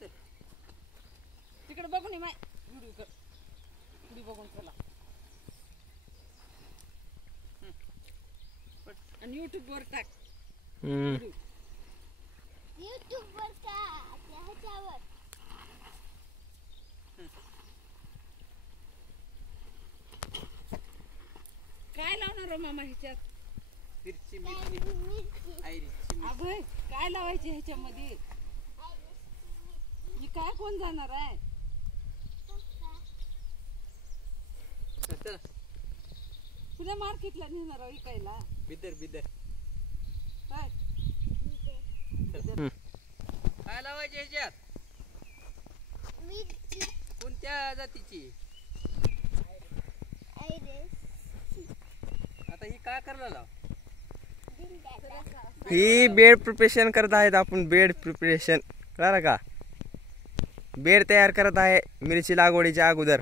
चल तिकडे बघून ये माय व्हिडिओ कर पुढे बघून चला आणि YouTube वर टाक YouTube वर का आपल्या ह्याच्यावर काय लावणार हो मामा ह्याच्यात मिरची मिरची आयरीची अगं काय लावायचे ह्याच्यामध्ये ही काय कोण जाणार आहे पुन्हा मार्केटला नेणार आहे विकायला बिदर बिदर काय काय लावायचे ह्याच्यात मिरची कोणत्या जातीची आता ही काय करायला लाव ही बेड प्रिपरेशन करत आहेत आपण बेड प्रिपरेशन कळलं का बेड तयार करत आहे मिरची लागवडीच्या अगोदर